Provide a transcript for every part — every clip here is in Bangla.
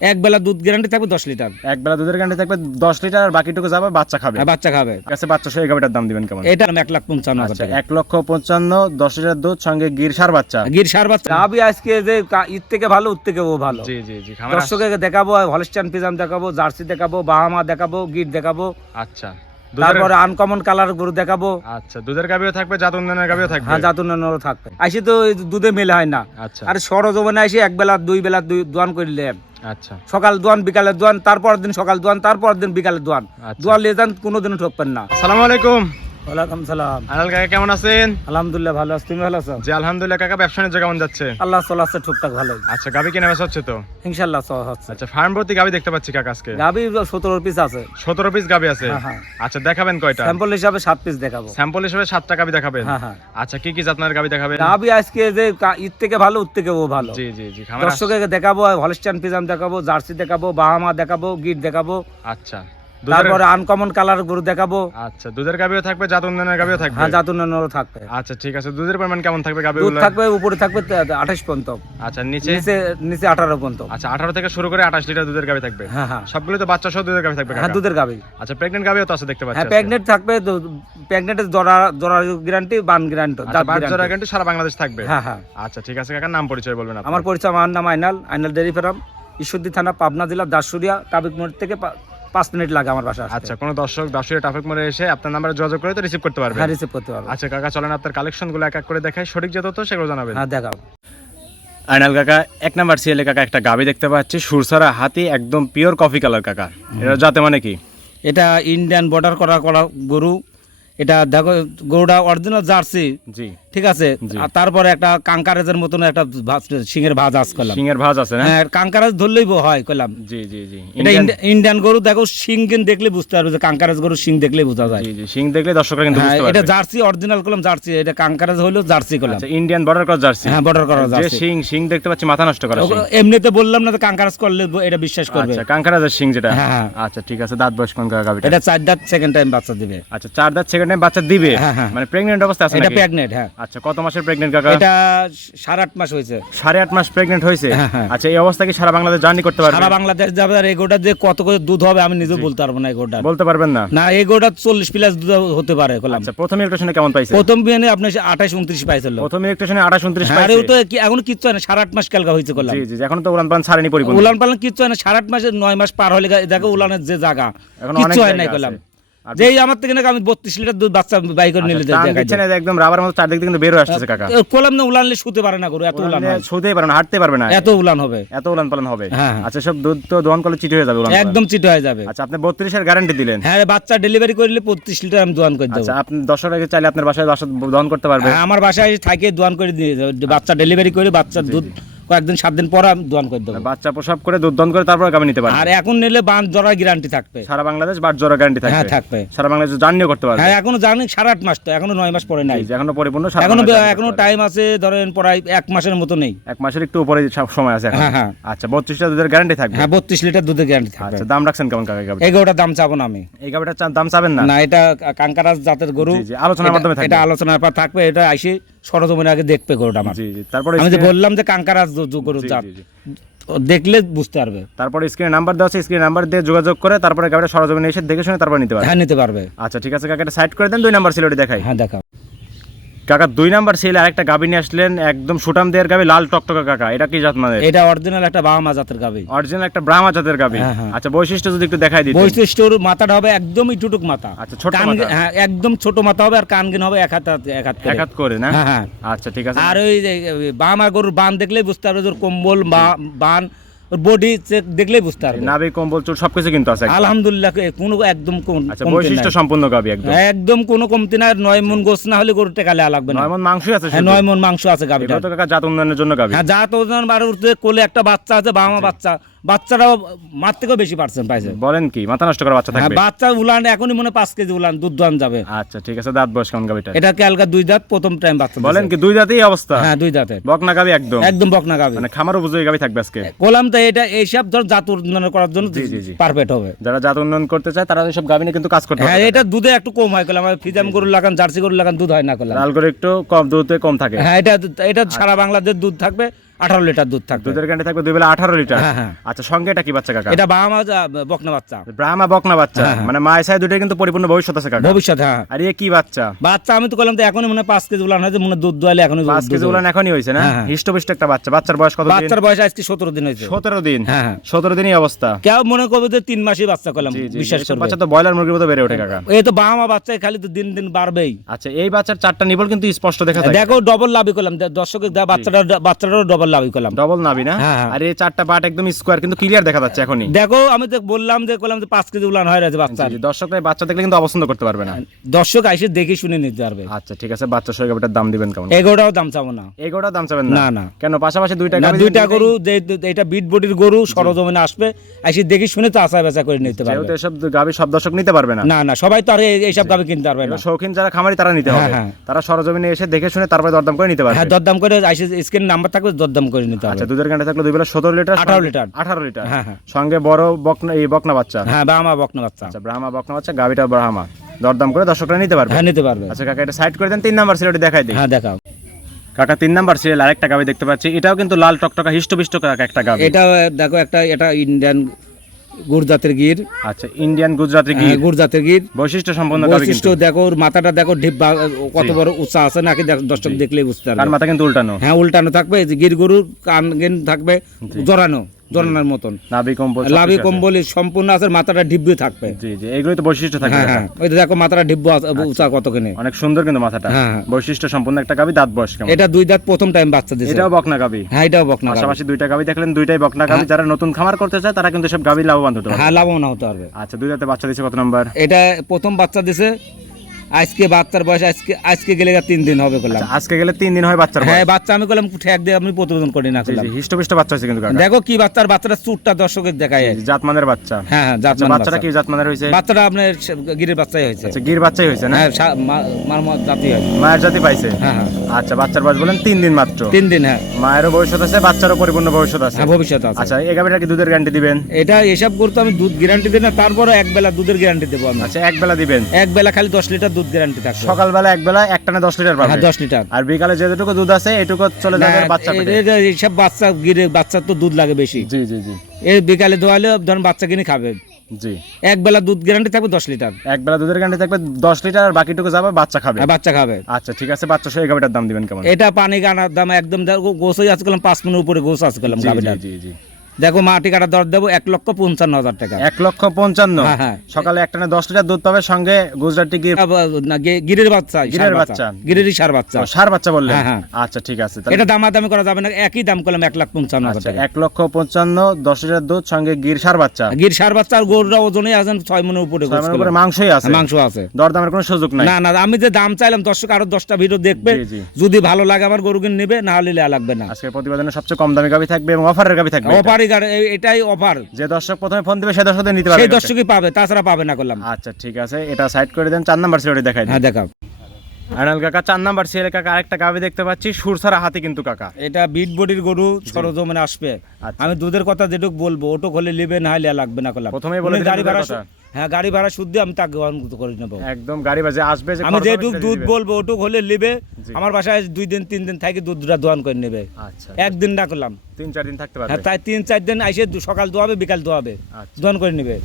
এক বেলা দুধ গ্যারান্টি থাকবে 10 লিটার। এক বেলা দুধের গ্যারান্টি থাকবে 10 লিটার, আর বাকিটুকু যাবে বাচ্চা খাবে। বাচ্চা খাবে। কাছে বাচ্চা সহ এই গাবিটার দাম দিবেন কেমন? এটা 1,55,000 আচ্ছা, টাকা। 1,55,000, 10 লিটার দুধ, সঙ্গে গির সার বাচ্চা। গির সার বাচ্চা গাবি আজকে যে ঈদ থেকে ভালো, উত থেকে ও ভালো। জি জি জি। দর্শককে দেখাবো হলস্টাইন ফ্রিজিয়ান দেখাবো, জার্সি দেখাবো, বাহামা দেখাবো, গির দেখাবো। আচ্ছা, তারপরে আনকমন কালার গরু দেখাবো। আচ্ছা, দুধের গাবিও থাকবে, জাত উন্নয়নের গাবিও থাকবে। হ্যাঁ, জাত উন্নয়নেরও থাকবে। আইসি তো দুধে মেলে হয় না। আচ্ছা, আর সরজমিনে আইসি এক বেলা দুই বেলা দোয়ান করলে, আচ্ছা, সকাল দোয়ান বিকালের দোয়ান, তারপর দিন সকাল দোয়ান, তারপর দিন বিকালের দোয়ান। আচ্ছা। দোয়ান লিয়ে যান, কোনোদিনও ঠকবেন না। আসসালামু আলাইকুম। ওয়ালাইকুম সালাম। আনাল কাকা কেমন আছেন? আলহামদুলিল্লাহ ভালো আছি, তুমি ভালো আছো? জি আলহামদুলিল্লাহ। কাকা ব্যবসা বাণিজ্য কেমন যাচ্ছে? আল্লাহ চলাচ্ছে টুকটাক ভালো। আচ্ছা, গাবি কিনে বেচা হচ্ছে তো? ইনশাআল্লাহ হচ্ছে। আচ্ছা, ফার্ম প্রতি গাবি দেখতে পাচ্ছি কাকা আজকে। গাবি 17 পিস আছে। 17 পিস গাবি আছে। হ্যাঁ, হ্যাঁ। আচ্ছা, দেখাবেন কয়টা? স্যাম্পল হিসাবে 7 পিস দেখাবো। স্যাম্পল হিসেবে 7টা গাবি দেখাবেন? হ্যাঁ, হ্যাঁ। আচ্ছা, কি কি জাতমানের গাবি দেখাবেন? গাবি আজকে যে ঈদ থেকে ভালো, উত থেকে ও ভালো। জি জি জি। দর্শককে দেখাবো হলস্টাইন ফ্রিজিয়ান দেখাবো, জার্সি দেখাবো, বাহামা দেখাবো, গির দেখাবো। আচ্ছা, তারপরে আনকমন কালার গরু দেখাবো। আচ্ছা, দুধের গাবিও থাকবে, জাত উন্নয়নের গাবিও থাকবে। হ্যাঁ, জাত উন্নয়নেরও থাকবে। আচ্ছা, ঠিক আছে। দুধের পরিমাণ কেমন থাকবে দুধ গাবিগুলো? থাকবে উপরে থাকবে 28 পর্যন্ত। আচ্ছা, নিচে? নিচে 18 পর্যন্ত। আচ্ছা, 18 থেকে শুরু করে 28 লিটার দুধের গাবি থাকবে। হ্যাঁ, হ্যাঁ। সবগুলো তো বাচ্চা সহ দুধের গাবি থাকবে হ্যাঁ, কাকা? দুধের গাবি। আচ্ছা, প্রেগন্যান্ট গাবিও তো আছে দেখতে পাচ্ছি। হ্যাঁ, প্রেগনেন্ট থাকবে। প্রেগনেন্টের জরা গ্যারান্টি, বান গ্যারান্টি, আচ্ছা, বাচ্চারা কিন্তু সারা বাংলাদেশ থাকবে। হ্যাঁ, হ্যাঁ। আচ্ছা, ঠিক আছে কাকা, নাম পরিচয় বলবেন আপনার? আমার পরিচয়, আমার নাম আইনাল ডেয়ারি ফার্ম, ঈশ্বরদী থানা, পাবনা জেলা, দাসুরিয়া, ট্রাফিক মোড় থেকে 5 মিনিট লাগে আমার বাসা আসতে। আচ্ছা, কোন দর্শক দাসুরিয়া ট্রাফিক মোড়ে এসে আপনার নাম্বারে যোগাযোগ করে তো রিসিভ করতে পারবে? হ্যাঁ, রিসিভ করতে পারবো। আচ্ছা কাকা, চলেন আপনার কালেকশনগুলো এক এক করে দেখাই, সঠিক যত তো সেগুলো জানাবেন। হ্যাঁ, দেখাও। আইনাল কাকা, 1 নাম্বার সিএলে কাকা একটা গাবি দেখতে পাচ্ছি, সুরসারা হাতি, একদম পিওর কফি কালার কাকা। এটা জাতে মানে কি? এটা ইন্ডিয়ান বর্ডার করা গরু। এটা দেখো গরুটা অরিজিনাল জার্সি। জি, ঠিক আছে। আর তারপরে একটা কাঙ্কারেজের মতন একটা সিংহের ভাজ আজ করলাম। সিংহের ভাজ আছে না? হ্যাঁ, কাঙ্কারেজ ধরলেই হয় কইলাম। জি জি জি। এটা ইন্ডিয়ান গরু। দেখো সিং দেখলে বুঝতে পারবে যে কাঙ্কারেজ গরু, সিং দেখলেই বোঝা যায়। জি জি, সিং দেখলে দর্শকরা কিন্তু বুঝতে পারবে। এটা জার্সি অরিজিনাল করলাম, জার্সি। এটা কাঙ্কারেজ হলো জার্সি করলাম। আচ্ছা, ইন্ডিয়ান বর্ডার করা জার্সি। হ্যাঁ, বর্ডার করা যে জার্সি। সিং দেখতে পাচ্ছি মাথা নষ্ট করা সিং। এমনিতে বললাম না যে কাঙ্কারেজ করলে এটা বিশ্বাস করবে। আচ্ছা, কাঙ্কারাজের সিং যেটা। হ্যাঁ। আচ্ছা, ঠিক আছে। দাঁত বয়স কোন কাকা গাবিটা? এটা 4 দাঁত, সেকেন্ড টাইম বাচ্চা দিবে। আচ্ছা, 4 দাঁত, সেকেন্ড টাইম বাচ্চা দিবে। হ্যাঁ, হ্যাঁ। মানে প্রেগন্যান্ট অবস্থা আছে এটা নাকি? প্রেগনেন্ট। হ্যাঁ। আচ্ছা, কত মাসের প্রেগন্যান্ট কাকা? এটা 8.5 মাস হয়েছে। 8.5 মাস প্রেগন্যান্ট হয়েছে। হ্যাঁ, হ্যাঁ। আচ্ছা, এই অবস্থা কি সারা বাংলাদেশ জার্নি করতে পারবে? সারা বাংলাদেশ যাবে। আর এগোটা যে কত করে দুধ হবে আমি নিজে বলতে পারবো না। এগোটা বলতে পারবেন না? না, এগোটা 40 প্লাস দুধ হতে পারে কলাম। আচ্ছা, প্রথম ইলেকট্রেশনে কেমন পাইছে? প্রথম বিয়ানে আপনি 28-29 পাইছিল। প্রথম ইলেকট্রেশনে 28-29 হ্যাঁ, পাইছে। তো এখন কিচ্ছু হয় না। 8.5 মাস কালকা হয়েছে কলাম। জি জি, এখন তো উলান পালান ছাড়েনি পরিপূর্ণ। উলান পালান কিচ্ছু হয় না। 8.5 মাসে 9 মাস পার হলে দেখো উলানের যে জায়গা এখন কিচ্ছু অনেক হয় না জায়গা কলাম। আছে। আর যেই আমার থেকে নাকি আমি 32 লিটার দুধ বাচ্চা বাই করে নিলে টান দেখাই দিচ্ছে না, একদম রাবার মতো চারদিক থেকে কিন্তু বের হয়ে আসছে কাকা। কলাম না, উলানলে শুতে পারে না গরু, এত উলান হয়। শুতেই পারবে না, হাঁটতে পারবে না, এত উলান হবে, এত উলান পালান হবে। হ্যাঁ। আচ্ছা, সব দুধ তো দোয়ান করলে চিট হয়ে যাবে উলান পালান। একদম চিট হয়ে যাবে। আচ্ছা, আপনি 32 এর গ্যারান্টি দিলেন। হ্যাঁ, বাচ্চা ডেলিভারি করলে 35 লিটার আমি দোয়ান করে দেবো। আচ্ছা, আপনি দর্শকরা চাইলে আপনার বাসায় দোয়ান করতে পারবে? হ্যাঁ, আমার বাসায় থাকে দোয়ান করে দিয়ে যাবে। বাচ্চা ডেলিভারি করে বাচ্চার দুধ কয়েকদিন 7 দিন পর আমি দোয়ান করে দেবো। বাচ্চা প্রসব করে দুধ দন করে তারপর গাবি নিতে পারবে। আর এখন নিলে বান জরা গ্যারান্টি থাকবে। সারা বাংলাদেশ বাট জোড়া গ্যারান্টি থাকবে। হ্যাঁ, থাকবে। সারা বাংলাদেশ জার্নিও করতে পারবে। হ্যাঁ, এখনো জানি 8.5 মাস, তো এখনো 9 মাস পরে নাই। জি, এখনো পরিপূর্ণ সারা এখনো বাংলাদেশ journey এখনো করতে পারবে। টাইম আছে, ধরেন প্রায় 1 মাসের মতো নেই। 1 মাসের একটু উপরে সময় আছে এখন। হ্যাঁ, হ্যাঁ। আচ্ছা, 32টা দুধের গ্যারান্টি থাকবে। হ্যাঁ, 32 লিটার দুধের গ্যারান্টি থাকবে। আচ্ছা, দাম রাখছেন কেমন কাকা গাবি? এগোটার দাম চাবো না আমি। এই গাবিটার দাম চাবেন না? না, এটা কাঙ্কারাজ জাতের গরু। জি জি, আলোচনার মাধ্যমে থাকবে। এটা আলোচনার পর থাকবে। এটা আইসে সরজমিনে আগে দেখবে গরুটা আমার। জি জি, তারপরে আমি যে বললাম যে কাঙ্কারাজ গরু জাত, দেখলে বুঝতে পারবে। তারপরে স্ক্রিনে নাম্বার দেওয়া আছে, স্ক্রিনে নাম্বার দিয়ে যোগাযোগ করে তারপরে গাবিটা সরজমিনে এসে দেখে শুনে তারপর নিতে পারবে। হ্যাঁ, নিতে পারবে। আচ্ছা, ঠিক আছে কাকা, এটা সাইড করে দেন। 2 নাম্বার সিলেটি দেখাই। হ্যাঁ, দেখাও। কাকা 2 নাম্বার সিলে আরেকটা গাবি নিয়ে আসলেন, একদম সুটাম দেয়ার গাবি, লাল টকটকা কাকা। এটা কি জাত মানে? এটা অরিজিনাল একটা বাহামা জাতের গাবি। অরিজিনাল একটা ব্রাহ্মা জাতের গাবি। হ্যাঁ, হ্যাঁ। আচ্ছা, বৈশিষ্ট্য যদি একটু দেখাই দিতেন। বৈশিষ্ট্যর মাথাটা হবে একদম ইটুটুক মাথা। আচ্ছা, ছোট কান, মাথা। হ্যাঁ, একদম ছোট মাথা হবে। আর কানগিন হবে এক হাত করে। এক হাত করে না? হ্যাঁ, হ্যাঁ। আচ্ছা, ঠিক আছে। আর ওই যে বাহামা গরুর বান দেখলেই বুঝতে পারবে, ওর কম্বল বান, ওর বডি দেখলেই বুঝতে পারবে। নাভি, কম্বল, চুল সবকিছু কিন্তু আছে। আলহামদুলিল্লাহ, কোনো একদম আচ্ছা, কমতি বৈশিষ্ট্য নাই। সম্পূর্ণ গাবি একদম। একদম কোনো কমতি নাই। 9 মণ গোছ না হলে গরু টেকালে লাগবে না। 9 মণ মাংসই আছে হ্যাঁ, শুধু। 9 মণ মাংস আছে গাবিটা। এটা তো কাকা জাত উন্নয়নের জন্য গাবি। হ্যাঁ, যা তো ওজন বাড়ে উঠতে, কোলে একটা বাচ্চা আছে, বাহামা বাচ্চা। বাচ্চারাও মার থেকেও বেশি পার্সেন্ট পাইছে। বলেন কি, মাথা নষ্ট করা বাচ্চা হ্যাঁ, থাকবে? বাচ্চা উলান এখনই মনে 5 কেজি উলান দুধ দোয়ান যাবে। আচ্ছা, ঠিক আছে। দাঁত বয়স কেমন গাবিটা? এটা ক্যালকা 2 দাঁত, প্রথম টাইম বাচ্চা বলেন দিছে। কি, 2 দাঁতেই অবস্থা? হ্যাঁ, 2 দাঁতের বকনা গাবি একদম। একদম বকনা গাবি। মানে খামার উপযোগী গাবি থাকবে আজকে। কোলাম তো এটা এইসব ধর জাত উন্নয়ন করার জন্য জি, জি, জি। পারফেক্ট হবে। যারা জাত উন্নয়ন করতে চায় তারা সব গাবি নিয়ে কিন্তু কাজ করতে হ্যাঁ, পারে। এটা দুধে একটু কম হয় কলাম। ফিজাম গরু লাগান, জার্সি গরু লাগান দুধ হয় না কলাম। লাল করে একটু কম দুধে কম থাকে। হ্যাঁ, এটা সারা বাংলাদেশ দুধ থাকবে। 18 লিটার দুধ থাকবে। দুধের গ্যারান্টি থাকবে 2 বেলা 18 লিটার। হ্যাঁ, হ্যাঁ। আচ্ছা, সঙ্গে এটা কি বাচ্চা কাকা? এটা বাহামা বকনা বাচ্চা। ব্রাহ্মা বকনা বাচ্চা, হ্যাঁ, হ্যাঁ। মানে মায়ের সাথে দুটোই কিন্তু পরিপূর্ণ ভবিষ্যৎ আছে কাকা। ভবিষ্যৎ, হ্যাঁ। আর এ কি বাচ্চা? বাচ্চা আমি তো বললাম তো এখনই মনে হয় 5 কেজি উলান হয়েছে, মনে হয় দুধ দোয়ালে এখনই 5 কেজি উলান এখনই হয়েছে না? হ্যাঁ, হ্যাঁ। হিষ্টপুষ্ট একটা বাচ্চা। বাচ্চার বয়স কত দিন? বাচ্চার বয়স আজকে 17 দিন হয়েছে। 17 দিন। হ্যাঁ, হ্যাঁ। 17 দিনই অবস্থা। কেউ মনে করবে যে 3 মাসই বাচ্চা করলাম, জি, জি, বিশ্বাস এসব করবে। বাচ্চা তো ব্রয়লার মুরগির মতো বেড়ে ওঠে কাকা। এই তো বাহামা বাচ্চা খালি তো দিন দিন বাড়বেই। আচ্ছা, এই বাচ্চার 4টা নিবল কিন্তু স্পষ্ট দেখা যায়। দেখো ডবল লাভই করলাম, দর্শকের বাচ্চাটারও ডবল লাভই করলাম। ডবল নাবি না? হ্যাঁ, হ্যাঁ। আর এই 4টা বাট একদম স্কোয়ার কিন্তু ক্লিয়ার দেখা যাচ্ছে এখনই। দেখো আমি তো বললাম যে 5 কেজি উলান হয়ে গেছে বাচ্চা। জি, জি, দর্শকরা এই বাচ্চা দেখলে কিন্তু অপছন্দ করতে পারবে না। দর্শক আইসে দেখে শুনে নিতে পারবে। আচ্ছা, ঠিক আছে। বাচ্চা সহ গাবিটার দাম দিবেন কেমন? এগোটাও দাম চাবো না। এগুলোর দাম চাবেন না, না। কেন? পাশাপাশি দুইটা না, গাবি 2টা গরু এটা বিট বডির গরু সরজমিনে আসবে, আইসে দেখে শুনে তো আশা বেচা করে নিতে পারবে। যেহেতু এসব গাবি সব দর্শক নিতে পারবে না। না, না, সবাই তো আর এইসব গাবি কিনতে পারবে না। এবার শৌখিন যারা খামারি তারা নিতে হবে। হ্যাঁ, হ্যাঁ। তারা সরজমিনে এসে দেখে শুনে তারপরে দরদাম করে নিতে পারবে। হ্যাঁ, দরদাম করে আইসে স্ক্রিন নাম্বার থাকবে, দরদাম করে নিতে হবে। আচ্ছা, দুধের গাঁটে থাকলো 2 বেলা 17 লিটার, 18 লিটার। 18 লিটার। হ্যাঁ, হ্যাঁ। সঙ্গে বড় বকনা, এই বকনা বাচ্চা। হ্যাঁ, বাহামা বকনা বাচ্চা। আচ্ছা, ব্রাহ্মা বকনা বাচ্চা, গাবিটা ব্রাহ্মা। দরদাম করে দর্শকরা নিতে পারবে। হ্যাঁ, নিতে পারবে। আচ্ছা কাকা, এটা সাইড করে দেন। 3 নাম্বার সিরিয়ালটি দেখাই দিই। হ্যাঁ, দেখাও। কাকা 3 নাম্বার সিরিয়াল আরেকটা গাবি দেখতে পাচ্ছি। এটাও কিন্তু লাল টকটকা হিষ্টপিষ্ট কাকা একটা গাবি। এটা দেখো এটা ইন্ডিয়ান গুড়জাতের গির। আচ্ছা, ইন্ডিয়ান গুজরাটি গির। গুড়জাতের গির। বৈশিষ্ট্য সম্পন্ন গাবি কিন্তু। বৈশিষ্ট্য দেখো, ওর মাথাটা দেখো ঢিপ কত বড় উঁচা আছে নাকি, দর্শক দেখলেই বুঝতে তার পারবে। মাথা কিন্তু উল্টানো। হ্যাঁ, উল্টানো থাকবে। এই যে গির গরুর কান গেন থাকবে জড়ানোর মতন। নাভি কম্বল লাভি কম্বলি সম্পূর্ণ আছে, মাথাটা ঢিব্বি থাকবে। জি, জি, এগুলোই তো বৈশিষ্ট্য থাকে। হ্যাঁ, হ্যাঁ। ওই তো দেখো মাথাটা ঢিব্ব উঁচা কতখানি। অনেক সুন্দর কিন্তু মাথাটা। হ্যাঁ, হ্যাঁ। বৈশিষ্ট্য সম্পন্ন একটা গাবি। দাঁত বয়স কেমন? এটা 2 দাঁত, প্রথম টাইম বাচ্চা দিয়েছে। এটাও বকনা গাবি। হ্যাঁ, এটাও বকনা গাভী। পাশাপাশি দুইটা গাবি দেখলেন, দুইটাই বকনা গাবি। যারা নতুন খামার করতে চায় তারা কিন্তু সব গাবি লাভবান হতে পারে। হ্যাঁ, লাভবান হতে পারবে। আচ্ছা, দুই দাঁতে বাচ্চা দিয়েছে কত নাম্বার? এটা প্রথম বাচ্চা দিছে। আজকে বাচ্চার বয়স আজকে গেলে 3 দিন হবে করলাম। আচ্ছা, আজকে গেলে 3 দিন হয় বাচ্চার বয়স। হ্যাঁ, বাচ্চা আমি করলাম ঠেক দিয়ে আমি প্রতিবেদন করি না জি, করলাম। জি, হিষ্টপিষ্ট বাচ্চা হয়েছে কিন্তু কাকা। দেখো কি বাচ্চাটা চুটটা দর্শকের দেখায়। জি, জাতমানের বাচ্চা। হ্যাঁ, হ্যাঁ, আচ্ছা, বাচ্চাটা কি জাতমানের হয়েছে? বাচ্চাটা আপনার গিরের বাচ্চাই হয়েছে। আচ্ছা, গির বাচ্চাই হয়েছে না? হ্যাঁ, মার জাতি হয়। মায়ের জাতি পাইছে। হ্যাঁ, হ্যাঁ। আচ্ছা, বাচ্চার বয়স বলেন 3 দিন মাত্র। 3 দিন। হ্যাঁ, মায়েরও ভবিষ্যৎ আছে, বাচ্চারও পরিপূর্ণ ভবিষ্যৎ আছে। হ্যাঁ, ভবিষ্যৎ আছে। আচ্ছা, এই গাবিটা কি দুধের গ্যারান্টি দিবেন? এটা এসব করতে আমি দুধ গ্যারান্টি দিই না, তারপরে এক বেলা দুধের গ্যারান্টি দেবো আমি। আচ্ছা, এক বেলা দিবেন। এক বেলা খালি 10 লিটার দুধ গ্যারান্টি থাকবে। সকালবেলা এক বেলা একটানে 10 লিটার পাবে। হ্যাঁ, 10 লিটার। আর বিকালে যেটুকু দুধ আছে এটুকু চলে যাবে বাচ্চা পেটে। এইসব বাচ্চা গিরে বাচ্চার তো দুধ লাগে বেশি। জি, জি, জি, এই বিকালে দোয়ালে ধরুন বাচ্চা কিনে খাবে। জি। এক বেলা দুধ গ্যারান্টি থাকবে 10 লিটার। এক বেলা দুধের গ্যারান্টি থাকবে 10 লিটার, আর বাকিটুকু যাবে বাচ্চা খাবে। আর বাচ্চা খাবে। আচ্ছা, ঠিক আছে। বাচ্চা সহ এই গাবিটার দাম দিবেন কেমন? এটা পানি গানার দাম একদম গোসই আছে করলাম 5 মিনিট উপরে গোস আছে করলাম জি, গাবিটা। জি, জি। দেখো মাটি কাটা দর দেবো 1,55,000 টাকা। 1,55,000। হ্যাঁ, হ্যাঁ। সকালে একটানে 10 লিটার দুধ পাবে, সঙ্গে গুজরাটি গির। না, গিরের বাচ্চা, গিরের বাচ্চা। গিরেরই সার বাচ্চা। সার বাচ্চা বললেন? হ্যাঁ, হ্যাঁ। আচ্ছা, ঠিক আছে। এটা দামাদামি করা যাবে না, একই দাম করলাম 1,55,000 আচ্ছা, টাকা। 1,55,000, 10 লিটার দুধ, সঙ্গে গির সার বাচ্চা। গির সার বাচ্চা আর গরুরা ওজনে আছেন 6 মনের উপরে। ছয় মণের উপরে মাংসই আছে। মাংস আছে। দরদামের কোনো সুযোগ নাই। না, না, আমি যে দাম চাইলাম দর্শক আরো 10টা ভিডিও দেখবে, জি, জি। যদি ভালো লাগে আমার গরু কিনে নেবে, না হলে লেয়া লাগবে না। আজকের প্রতিবেদনে সবচেয়ে কম দামি গাবি থাকবে এবং অফারের গাবি থাকবে। অফারই এটাই অফার। যে দর্শক প্রথমে ফোন দিবে সেই দর্শকদের নিতে পারবে। সেই দর্শকই পাবে, তাছাড়া পাবে না করলাম। আচ্ছা, ঠিক আছে। এটা সাইড করে দেন। 4 নাম্বার সিরিয়ালটি দেখাই দিন। হ্যাঁ, দেখাও। আনাল কাকা 4 নাম্বার সিরিয়ালে কাকা আরেকটা গাবি দেখতে পাচ্ছি, সুরসারা হাতি কিন্তু কাকা। এটা বিট বডির গরু সরজমিনে আসবে। আচ্ছা। আমি দুধের কথা যেটুক বলবো ওটুক হলে নেবে, না হলে লাগবে না করলাম। প্রথমেই বলে দিলেন গাড়ি দুধের ভাড়া কথা। হ্যাঁ, গাড়ি ভাড়া শুদ্ধ আমি তাকে গ্রহণ করে নেবো। একদম গাড়ি বাজে আসবে, যে আমি খরচ হবে যেটুক সেটা দুধ দিবেন। বলবো ওটুক হলে নেবে। জি। আমার বাসায় 2 দিন 3 দিন থাকি দুধটা দোয়ান করে নেবে। আচ্ছা, একদিন না করলাম। 3-4 দিন থাকতে হ্যাঁ, পারবে। তাই 3-4 দিন আইসে সকাল দোয়াবে, বিকাল দোয়াবে, আচ্ছা। দোয়ান করে নেবে।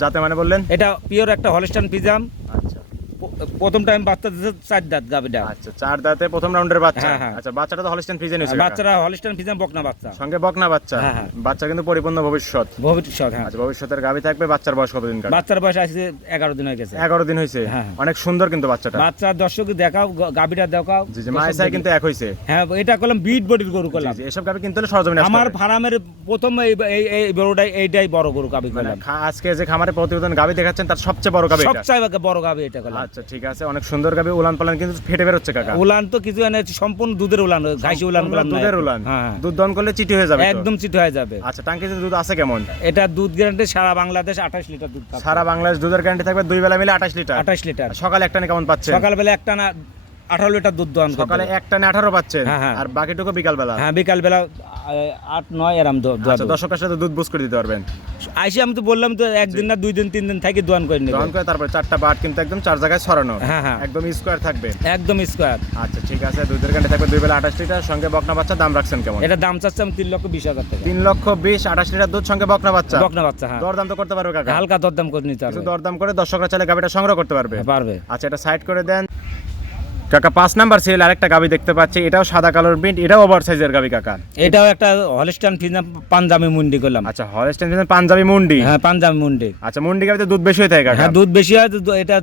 যাতে মানে বললেন? এটা পিওর একটা হলস্টাইন ফ্রিজিয়ান। আচ্ছা, প্রথম টাইম বাচ্চা দিতে 4 দাঁত গাবিটা। আচ্ছা, 4 দাঁতে প্রথম রাউন্ডের বাচ্চা। হ্যাঁ, হ্যাঁ। আচ্ছা, বাচ্চাটা তো হলস্টাইন ফ্রিজিয়ান হয়েছে কাকা। বাচ্চারা হলস্টাইন ফ্রিজিয়ান বকনা বাচ্চা। সঙ্গে বকনা বাচ্চা। হ্যাঁ, হ্যাঁ। বাচ্চা কিন্তু পরিপূর্ণ ভবিষ্যৎ। ভবিষ্যৎ। হ্যাঁ, আচ্ছা, ভবিষ্যতের গাবি থাকবে। বাচ্চার বয়স কতদিন কাকা? বাচ্চার বয়স আজকে 11 দিন হয়ে গেছে। 11 দিন হয়েছে। হ্যাঁ। অনেক সুন্দর কিন্তু বাচ্চাটা। বাচ্চা দর্শক দেখাও, গাবিটা দেখাও। জি, জি, মায়ের সাথে কিন্তু এক হয়েছে। হ্যাঁ, এটা করলাম বিট বডির গরু করলাম। জি, জি, এসব গাবি কিনতে হলে সরজমিনে আসতে আমার হবে। ফার্মের প্রথম এই গরুটাই, এইটাই বড় গরু গাবি মানে করলাম। আজকে যে খামারে প্রতিবেদন গাবি দেখাচ্ছেন তার সবচেয়ে বড় গাবি এটা। সবচেয়ে বড় গাবি এটা করলাম। আচ্ছা, ঠিক আছে। অনেক সুন্দর গাবি। উলান পালান কিন্তু ফেটে বের হচ্ছে কাকা। উলান তো কিছু এনে সম্পূর্ণ দুধের উলান, ঘাসি উলান করলাম না। দুধের উলান। হ্যাঁ, দুধ দহন করলে চিটি হয়ে যাবে তো? একদম চিট হয়ে যাবে। আচ্ছা, টাঙ্কিতে দুধ আছে কেমন? এটা দুধ গ্যারান্টি সারা বাংলাদেশ 28 লিটার দুধ থাকবে। সারা বাংলাদেশ দুধের গ্যারান্টি থাকবে 2 বেলা মিলে 28 লিটার। 28 লিটার। সকালে একটানে কেমন পাচ্ছেন? সকালবেলা একটা না 18 লিটার দুধ দহন করতে সকালে হবে। একটানে 18 পাচ্ছেন। হ্যাঁ, হ্যাঁ। আর বাকিটুকু বিকাল বেলা। হ্যাঁ, বিকাল বেলা 8-9 এরম আচ্ছা, দর্শকের সাথে দুধ বুঝ করে দিতে পারবেন। আইসি আমি তো বললাম তো একদিন না 2 দিন 3 দিন থাকি দোয়ান করে নেব। দহন করে তারপরে 4টা বাট কিন্তু একদম 4 জায়গায় ছড়ানো। হ্যাঁ হ্যাঁ একদম স্কোয়ার থাকবে। একদম স্কোয়ার। আচ্ছা ঠিক আছে, দুধের গ্যারান্টি থাকবে 2 বেলা 28 লিটার, সঙ্গে বকনা বাচ্চা। দাম রাখছেন কেমন? এটা দাম চাচ্ছি আমি 3,20,000 টাকা। 3,20,000 28 লিটার দুধ, সঙ্গে বকনা বাচ্চা। বকনা বাচ্চা, হ্যাঁ। দরদাম তো করতে পারবে কাকা? হালকা দরদাম করে নিতে কিছু হবে। দরদাম করে দর্শকরা চাইলে গাবিটা সংগ্রহ করতে পারবে। হ্যাঁ, পারবে। আচ্ছা এটা সাইড করে দেন কাকা। 5 নাম্বার সিরিয়াল আরেকটা গাবি দেখতে পাচ্ছি, এটাও সাদা কালার প্রিন্ট, এটাও ওভার সাইজের গাবি কাকা। এটাও একটা হলস্টাইন ফ্রিজিয়ান পাঞ্জাবি মুন্ডি করলাম। আচ্ছা হলস্টাইন ফ্রিজিয়ান পাঞ্জাবি মুন্ডি। হ্যাঁ পাঞ্জাবি মুন্ডি। আচ্ছা মুন্ডি গাবিতে দুধ বেশি হয়ে থাকে কাকা? হ্যাঁ দুধ বেশি হয় তো এটা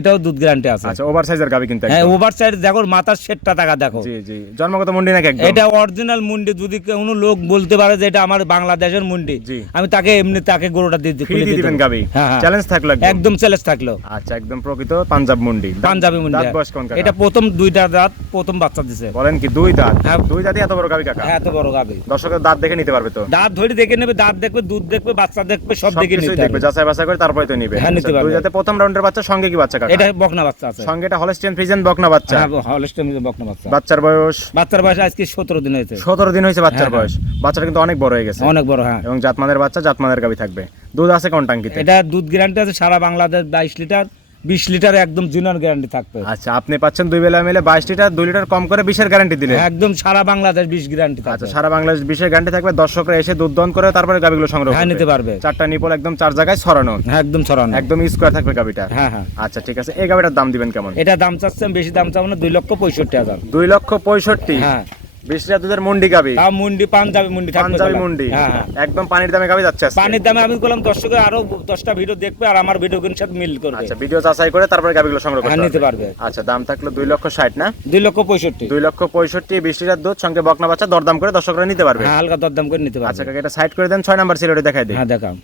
এটাও দুধ গ্যারান্টি আছে। আচ্ছা ওভার সাইজের গাবি কিন্তু হ্যাঁ একদম। ওভার সাইড দেখো, মাথার শেডটা টাকা দেখো। জি জি, জন্মগত মুন্ডি নাকি একদম? এটা অরিজিনাল মুন্ডি। যদি কোনো লোক বলতে পারে যে এটা আমার বাংলাদেশের মুন্ডি, জি। আমি তাকে এমনি তাকে গরুটা দিয়ে ফ্রি দিয়ে দিবেন গাবি? হ্যাঁ হ্যাঁ চ্যালেঞ্জ থাকলো একদম? একদম চ্যালেঞ্জ থাকলো। আচ্ছা একদম প্রকৃত পাঞ্জাব মুন্ডি, পাঞ্জাবি মুন্ডি। দাঁত বয়স কোন কাকা? এটা প্রথম 2টা দাঁত, প্রথম বাচ্চা দিছে। বলেন কি 2 দাঁত? হ্যাঁ। 2 দাঁতই এত বড় গাবি কাকা? হ্যাঁ এত বড় গাবি। দর্শকের দাঁত দেখে নিতে পারবে তো? দাঁত ধরে দেখে নেবে, দাঁত দেখবে, দুধ দেখবে, বাচ্চা দেখবে, সব দেখে সবকিছুই নিতে দেখবে, হবে। যাচাই বাছাই করে তারপরে তো নিবে। হ্যাঁ, নিতে পারবে। 2 দাঁতে প্রথম রাউন্ডের বাচ্চা, সঙ্গে কি বাচ্চা কাকা? এটা বকনা বাচ্চা আছে। সঙ্গে এটা হলস্টাইন ফ্রিজিয়ান বকনা বাচ্চা। হ্যাঁ হলস্টাইন বকনা বাচ্চা। বাচ্চার বয়স? বাচ্চার বয়স আজকে 17 দিন হয়েছে। 17 দিন হয়েছে বাচ্চার হ্যাঁ, বয়স। বাচ্চাটা কিন্তু অনেক বড় হয়ে গেছে। অনেক বড়, হ্যাঁ। এবং জাতমানের বাচ্চা, জাতমানের গাবি থাকবে। দুধ আছে কোন টাঙ্কিতে? এটা দুধ গ্যারান্টি আছে সারা বাংলাদেশ 22 লিটার, 20 লিটার একদম জুনিয়র গ্যারান্টি থাকবে। আচ্ছা আপনি পাচ্ছেন 2 বেলা মিলে 22 লিটার, 2 লিটার কম করে 20 এর গ্যারান্টি দিলে। একদম সারা বাংলাদেশ 20 গ্যারান্টি আচ্ছা থাকবে। সারা বাংলাদেশ 20 এর গ্যারান্টি থাকবে। দর্শকরা এসে দুধ দহন করে তারপরে গাবিগুলো সংগ্রহ হ্যাঁ করবে। নিতে পারবে। 4টা নিপল একদম 4 জায়গায় ছড়ানো। হ্যাঁ একদম ছড়ানো, একদম স্কোয়ার থাকবে গাবিটা। হ্যাঁ হ্যাঁ। আচ্ছা ঠিক আছে, এই গাবিটার দাম দিবেন কেমন? এটা দাম চাচ্ছে আমি বেশি দাম চাবো না, 2,65,000। 2,65,000? হ্যাঁ 20 লিটার দুধের মুন্ডি গাবি, তাও মুন্ডি, পাঞ্জাবি মুন্ডি থাকবে। পাঞ্জাবি মুন্ডি। হ্যাঁ হ্যাঁ একদম পানির দামে গাবি যাচ্ছে আজকে। পানির দামে আমি বললাম দর্শকে আরো 10টা ভিডিও দেখবে আর আমার ভিডিওগুলোর সাথে মিল করবে। আচ্ছা ভিডিও যাচাই করে তারপরে গাবিগুলো সংগ্রহ হ্যাঁ করতে নিতে পারবে। আচ্ছা দাম থাকলো 2,60,000 না? 2,65,000। 2,65,000, 20 লিটার দুধ, সঙ্গে বকনা বাচ্চা। দরদাম করে দর্শকরা নিতে পারবে। হ্যাঁ হালকা দরদাম করে নিতে আচ্ছা পারবে। কাকা এটা সাইড করে দেন, 6 নাম্বার সিরিয়ালে দেখাই দিই। হ্যাঁ দেখাও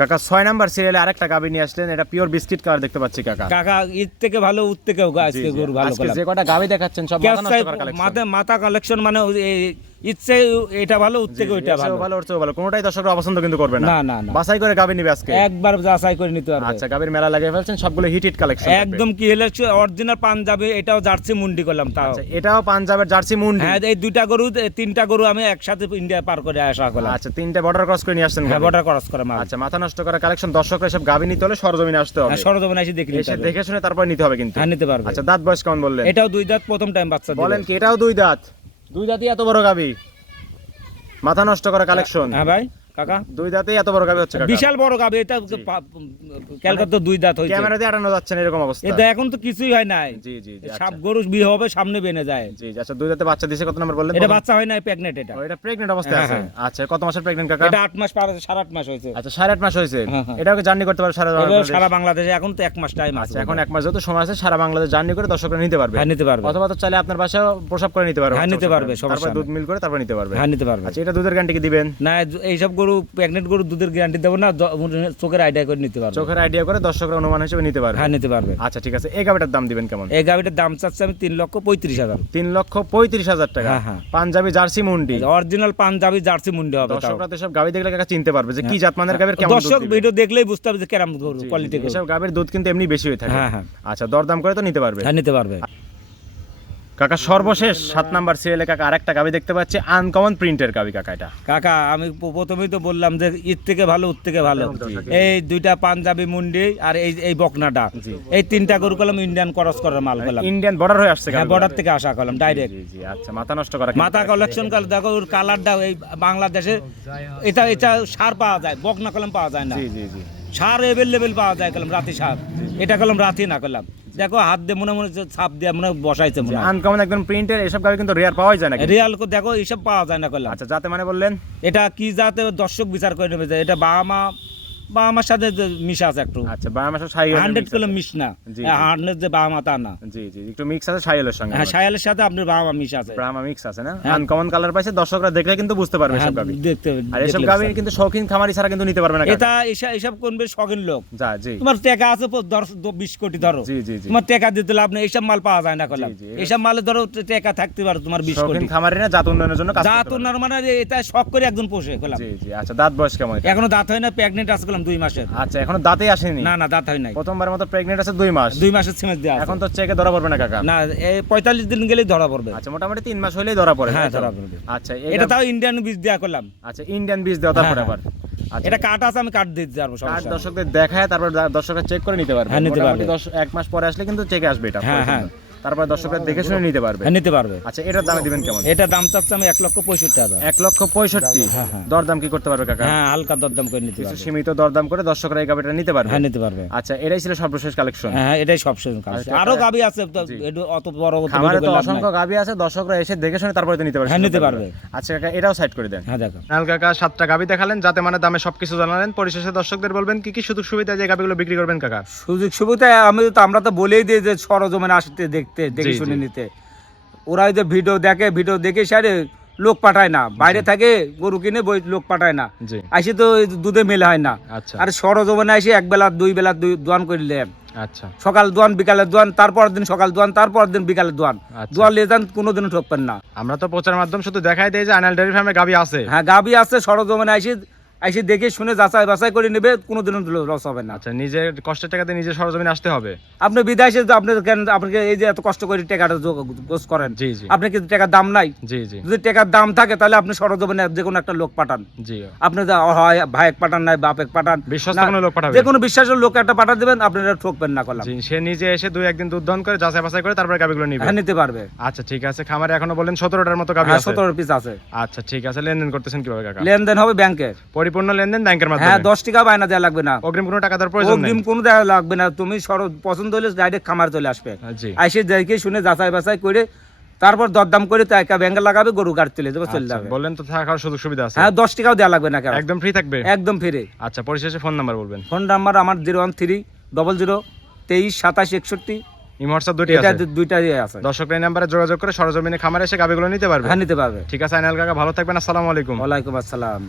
কাকা 6 নাম্বার সিরিয়ালে আরেকটা গাবি নিয়ে আসলেন, এটা পিওর বিস্কিট কালার দেখতে পাচ্ছি কাকা। কাকা ঈদ থেকে ভালো, উদ থেকেও আজকে গরু ভালো আজকে করলাম। যে কটা গাবি দেখাচ্ছেন সব মাথা নষ্ট করা কালেকশন। মাথা কালেকশন মানে ইচ্ছে এটা ভালো, উদ থেকে ওইটা ভালো। ভালো ওর চেয়েও ভালো, কোনোটাই দর্শকরা অপছন্দ কিন্তু করবে না। না না না, বাছাই করে গাবি নিবে আজকে। একবার যাচাই করে নিতে পারবে। আচ্ছা গাবির মেলা লাগিয়ে ফেলছেন, সবগুলো হিট হিট কালেকশন একদম কি হলে অরিজিনাল পাঞ্জাবি, এটাও জার্সি মুন্ডি করলাম তাও। আচ্ছা এটাও পাঞ্জাবের জার্সি মুন্ডি? হ্যাঁ এই 2টা গরু, 3টা গরু আমি একসাথে ইন্ডিয়া পার করে আসা করলাম। আচ্ছা 3টে বর্ডার ক্রস করে নিয়ে আসছেন। হ্যাঁ বর্ডার ক্রস করে মাল। আচ্ছা মাথা নষ্ট করা কালেকশন। দর্শকরা সব গাবি নিতে হলে সরজমিনে আসতে হবে। হ্যাঁ সরজমিনে এসে দেখে নিতে এসে হবে। দেখে শুনে তারপর নিতে হবে কিন্তু। হ্যাঁ নিতে পারবে। আচ্ছা দাঁত বয়স কেমন বললেন? এটাও 2 দাঁত, প্রথম টাইম বাচ্চা দিবে। বলেন কি এটাও 2 দাঁত? 2 দাঁতই এত বড় গাবি? মাথা নষ্ট করা কালেকশন। হ্যাঁ ভাই কাকা 2 দাঁতেই এত বড় গাবি হচ্ছে কাকা? বিশাল বড় গাবে এটা। ক্যালকাটা তো 2 দাঁত হইছে। ক্যামেরা দিয়ে আটানো যাচ্ছে না এরকম অবস্থা। এটা এখন তো কিছুই হয় নাই। জি জি জি। সব গরু বি হবে সামনে বেনে যায়। জি আচ্ছা 2 দাঁতে বাচ্চা দিছে, কত নাম্বার বললেন? এটা বাচ্চা হয় নাই, প্রেগনেন্ট এটা। ও, এটা প্রেগন্যান্ট অবস্থায় আছে। হ্যাঁ, আচ্ছা কত মাসের প্রেগন্যান্ট কাকা? এটা 8 মাস পার হয়েছে, 8.5 মাস হয়েছে। আচ্ছা 8.5 মাস হয়েছে। হ্যাঁ, হ্যাঁ। এটাকে জার্নি করতে পারবে সারা এবার বাংলাদেশ? সারা বাংলাদেশে এখন তো 1 মাস টাইম আছে। আচ্ছা এখন 1 মাস যত সময় আছে সারা বাংলাদেশ জার্নি করে দর্শকরা নিতে পারবে। হ্যাঁ নিতে পারবে। অথবা তো চাইলে আপনার বাসায় প্রসব করে নিতে পারবে। হ্যাঁ, নিতে পারবে, সমস্যা তারপর নেই। দুধ মিল করে তারপর নিতে পারবে। হ্যাঁ নিতে পারবে। আচ্ছা এটা দুধের গ্যারান্টি কি দিবেন? না এইসব গরু প্রেগনেন্ট গরু দুধের গ্যারান্টি দেবো না, চোখের আইডিয়া করে নিতে পারবে। চোখের আইডিয়া করে দর্শকরা অনুমান হিসেবে নিতে পারবে। হ্যাঁ নিতে পারবে। আচ্ছা ঠিক আছে, এই গাবিটার দাম দিবেন কেমন? এই গাবিটার দাম চাচ্ছে আমি 3,35,000। 3,35,000 টাকা? হ্যাঁ, হ্যাঁ। পাঞ্জাবি জার্সি মুন্ডি? অরিজিনাল পাঞ্জাবি জার্সি মুন্ডি হবে। তাও দর্শকরা তো সব গাবি দেখলে কাকা চিনতে পারবে যে কি জাতমানের গাবির কেমন দুধ দর্শক দিবে। ভিডিও দেখলেই বুঝতে হবে যে কেমন গরু, কোয়ালিটি গরু। এসব গাবির দুধ কিন্তু এমনি বেশি হয়ে থাকে। হ্যাঁ হ্যাঁ। আচ্ছা দরদাম করে তো নিতে পারবে। হ্যাঁ নিতে পারবে। কাকা সর্বশেষ 7 নাম্বার সিরিয়ালে কাকা আরেকটা গাবি দেখতে পাচ্ছি, আনকমন প্রিন্টের গাবি কাকা। এটা কাকা আমি প্রথমেই তো বললাম যে ঈদ থেকে ভালো, উদ থেকে ভালো। এই 2টা পাঞ্জাবি মুন্ডি আর এই বকনাটা, এই 3টা গরু করলাম ইন্ডিয়ান ক্রস করার মাল করলাম। ইন্ডিয়ান বর্ডার হয়ে আসছে হ্যাঁ গাবিগুলো। বর্ডার থেকে আসা করলাম ডাইরেক্ট। জি জি আচ্ছা মাথা নষ্ট করা মাথা কালেকশন কাল দেখো, ওর কালারটা এই বাংলাদেশে এটা সার পাওয়া যায়, বকনা কলম পাওয়া যায় না। জি জি জি। সার এভেলেবেল পাওয়া যায় কলম, রাতি সার। এটা কলম রাতি না করলাম, দেখো হাত দিয়ে মনে মনে ছাপ দিয়ে মনে বসাইছে মনে হয়। আনকমন একদম প্রিন্টের এসব গাবি কিন্তু রেয়ার পাওয়া যায় না কিন্তু। রিয়াল দেখো এইসব পাওয়া যায় না করলাম। আচ্ছা যাতে মানে বললেন এটা কি জাতে দর্শক বিচার করে নেবে যে এটা বাহামার সাথে যে মিশা আছে একটু। আচ্ছা 12 মাসের সাইল 100 কিলো মিশ না, জি, জি। 100 যে বাহামা তা না। জি জি একটু মিক্স আছে সাইলের সঙ্গে। হ্যাঁ সায়ালের সাথে আপনার বাহামা মিশ আছে। ব্রাহ্মা মিক্স আছে না? হ্যাঁ। আনকমন কালার পাইছে, দর্শকরা দেখলে কিন্তু বুঝতে পারবে হ্যাঁ, এসব গাবি। দেখতে আর এসব গাবি কিন্তু শৌখিন খামারি ছাড়া কিন্তু নিতে পারবে না কাকা। এটা এসব কোনবে শখিন লোক। যা জি। তোমার টাকা আছে 20 কোটি ধরো, জি জি জি। তোমার টাকা দিতে লাভ নেই, এইসব মাল পাওয়া যায় না করলাম। জি, জি। এইসব মালে ধরো টাকা থাকতে পারো তোমার 20 শৌখিন কোটি। খামারিরা জাত উন্নয়নের জন্য কাজ দাঁত করতে পারে। ওনার মানে এটা শখ করে একজন পোষে করলাম। জি জি আচ্ছা দাঁত বয়স কেমন এটা? এখনো দাঁত হয় না, প্রেগনেন্ট আছে করলাম 2 মাসের। আচ্ছা এখনো দাঁতেই আসেনি? না না দাঁত হয় নাই, প্রথমবারের মতো প্রেগন্যান্ট আছে 2 মাস। 2 মাসের সিমেন্ট দেওয়া আছে। এখন তো চেকে ধরা পড়বে না কাকা? না এই 45 দিন গেলেই ধরা পড়বে। আচ্ছা মোটামুটি 3 মাস হইলেই ধরা পড়ে। হ্যাঁ তাই তো? ধরা পড়বে। আচ্ছা এটা তাও ইন্ডিয়ান বীজ দেওয়া করলাম। আচ্ছা ইন্ডিয়ান বীজ দেওয়া তারপরে হ্যাঁ, আবার আচ্ছা। এটা কাট আছে, আমি কাট দিতে পারবো, কার্ড সমস্যা নেই। দর্শকদের দেখায় তারপর দর্শকরা চেক করে নিতে পারবে। হ্যাঁ, নিতে মোটামুটি পারবে। 1 মাস পরে আসলে কিন্তু চেকে আসবে এটা। হ্যাঁ, হ্যাঁ। তারপর দর্শকরা দেখে শুনে নিতে পারবে। হ্যাঁ, নিতে পারবে। আচ্ছা, এটার দাম দিবেন কেমন? এটা দাম চাচ্ছে আমি 1,65,000। 1,65,000। হ্যাঁ, হ্যাঁ। দরদাম কি করতে পারবে কাকা? হ্যাঁ, হালকা দরদাম করে নিতে কিছু পারবে। সীমিত দরদাম করে দর্শকরা এই গাবিটা নিতে পারবে। হ্যাঁ, নিতে পারবে। আচ্ছা, এটাই ছিল সর্বশেষ কালেকশন। হ্যাঁ, এটাই সবশেষ কাজ। আচ্ছা, আরো গাবি আছে তো, জি। একটু অত বড় তো খামারে ভিডিও তো করলাম না। অসংখ্য গাবি আছে, দর্শকরা এসে দেখে শুনে তারপরে তো নিতে পারবে। হ্যাঁ, নিতে পারবে। আচ্ছা কাকা, এটাও সাইড করে দেন। হ্যাঁ, দেখো। নাল কাকা 7টা গাবি দেখালেন, যাতে মানে দামে সবকিছু জানালেন। পরিশেষে দর্শকদের বলবেন কি কি সুযোগ সুবিধা যে গাবিগুলো বিক্রি করবেন কাকা? সুযোগ সুবিধা আমরা তো বলেই দিই যে সরজমিনে আসতে দেখতে, দেখে জি, শুনে জি। নিতে। ওরা যে ভিডিও দেখে সারে লোক পাঠায় না, বাইরে থাকে গরু কিনে লোক পাঠায় না, জি। আসি তো এই দুধে মেলে হয় না। আচ্ছা আর সরজমিনে আসি এক বেলা দুই বেলা দোয়ান করলেন, আচ্ছা সকাল দোয়ান বিকালে দোয়ান, তারপর দিন সকাল দোয়ান, তারপর দিন বিকালে দোয়ান। আচ্ছা। দোয়ান লিয়ে যান, কোনোদিনও ঠকবেন না। আমরা তো প্রচার মাধ্যম শুধু দেখাই দেই যে আনাল ডেয়ারি ফার্মে গাবি আছে। হ্যাঁ, গাবি আছে, সরজমিনে আসি দেখে শুনে যাচাই বাছাই করে নেবে, কোনোদিনও লস হবে না। আচ্ছা, নিজের কষ্টের টাকাতে নিজের সরজমিনে আসতে হবে। আপনি বিদেশে আপনাকে এই যে এত কষ্ট করে টাকাটা গোছ করেন, জি জি আপনি কি টাকার দাম নাই? জি জি যদি টাকার দাম থাকে তাহলে আপনি সরজমিনে যে কোনো একটা লোক পাঠান। জি। আপনি হয় ভাইক পাঠান, নাই বাপেক পাঠান, বিশ্বস্ত না, কোনো লোক পাঠাবে। যে কোনো বিশ্বাসের লোক একটা পাঠা দেবেন, আপনারা ঠকবেন না করলাম। জি, সে নিজে এসে 2-1 দিন দুধ দহন করে যাচাই বাছাই করে তারপরে গাবিগুলো নিবে। হ্যাঁ, নিতে পারবে। আচ্ছা ঠিক আছে। খামারে এখনো বলেন 17টার মতো গাবি হ্যাঁ, আছে। 17 পিস আছে। আচ্ছা ঠিক আছে। লেনদেন করতেছেন কিভাবে কাকা? লেনদেন হবে ব্যাংকের। পরিপূর্ণ লেনদেন ব্যাংকের মাধ্যমে? হ্যাঁ, 10 টাকা বায়না দেওয়া লাগবে না, অগ্রিম কোনো টাকা দেওয়ার প্রয়োজন নেই? অগ্রিম কোনো দেওয়া লাগবে না। তুমি পছন্দ হলে ডাইরেক্ট খামার চলে আসবে, জি। আইসে দেখে শুনে যাচাই বাছাই করে তারপর দরদাম করে টাকা ব্যাংকে লাগাবে, গরু গাড়ি তুলে দেবে, চলে আচ্ছা, যাবে। বললেন তো থাকার সুযোগ সুবিধা আছে? হ্যাঁ, 10 টাকাও দেওয়া লাগবে না, কেন? একদম ফ্রি থাকবে? একদম ফ্রি। আচ্ছা, পরিশেষে ফোন নাম্বার বলবেন। ফোন নাম্বার আমার 01300232761। ইমো হোয়াটসঅ্যাপ দুটি এটা আছে? দুইটাই আছে। দর্শকরা এই নাম্বারে যোগাযোগ করে সরজমিনে খামারে এসে গাবিগুলো নিতে পারবে। হ্যাঁ, নিতে পারবে। ঠিক আছে আইনাল কাকা, ভালো থাকবেন। আসসালামু আলাইকুম। ওয়ালাইকুম আসসালাম।